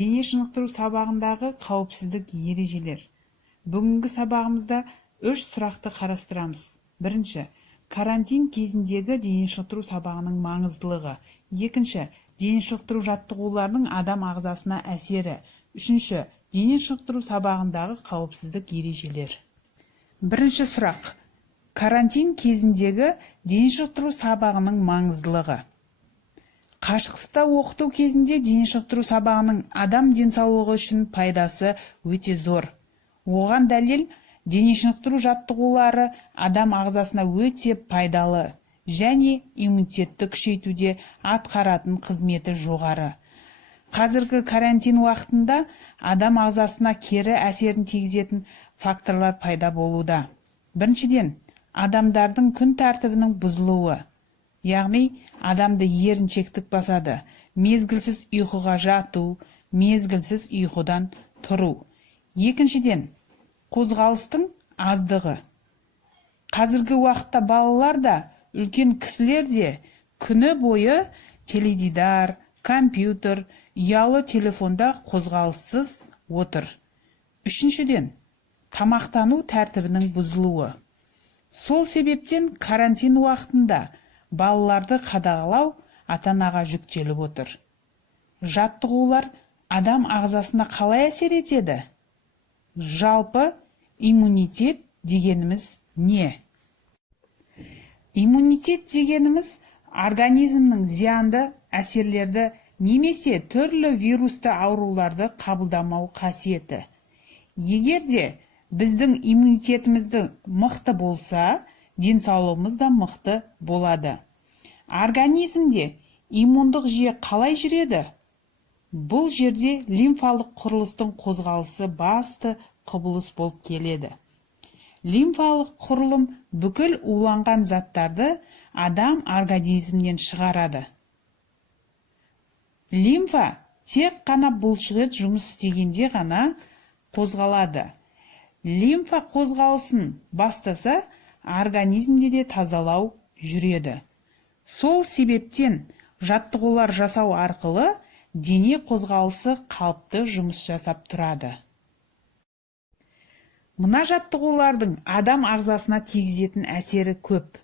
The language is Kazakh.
Дене шынықтыру сабағындағы қауіпсіздік ережелер. Бүгінгі сабағымызда 3 сұрақты қарастырамыз. Бірінші, карантин кезіндегі дене шынықтыру сабағының маңыздылығы. Екінші, дене шынықтыру жаттығуларының адам ағзасына әсері. Үшінші, дене шынықтыру сабағындағы қауіпсіздік ережелер. Бірінші сұрақ. Карантин кезіндегі дене шынықтыру сабағының маңыздылығы. Қашықтықта оқыту кезінде дене шынықтыру сабағының адам денсаулығы үшін пайдасы өте зор. Оған дәлел, дене шынықтыру жаттығулары адам ағзасына өте пайдалы және иммунитетті күшейтуде атқаратын қызметі жоғары. Қазіргі карантин уақытында адам ағзасына кері әсерін тигізетін факторлар пайда болуда. Біріншіден, адамдардың күн тәртібінің бұзылуы. Яғни, адамды еріншектік басады, мезгілсіз ұйқыға жату, мезгілсіз ұйқыдан тұру. Екіншіден, қозғалыстың аздығы. Қазіргі уақытта балалар да, үлкен кісілер де күні бойы теледидар, компьютер, ұялы телефонда қозғалыссыз отыр. Үшіншіден, тамақтану тәртібінің бұзылуы. Сол себептен карантин уақытында балаларды қадағалау ата-анаға жүктеліп отыр. Жаттығулар адам ағзасына қалай әсер етеді? Жалпы, иммунитет дегеніміз не? Иммунитет дегеніміз организмнің зиянды әсерлерді немесе түрлі вирусты ауруларды қабылдамау қасиеті. Егер де біздің иммунитетімізді мықты болса, денсаулығымыз да мықты болады. Организмде иммундық жүйе қалай жүреді? Бұл жерде лимфалық құрылыстың қозғалысы басты құбылыс болып келеді. Лимфалық құрылым бүкіл уланған заттарды адам организмнен шығарады. Лимфа тек қана бұлшықет жұмыс істегенде ғана қозғалады. Лимфа қозғалысын бастаса, организмде де тазалау жүреді. Сол себептен жаттығулар жасау арқылы дене қозғалысы қалыпты жұмыс жасап тұрады. Мына жаттығулардың адам ағзасына тигізетін әсері көп.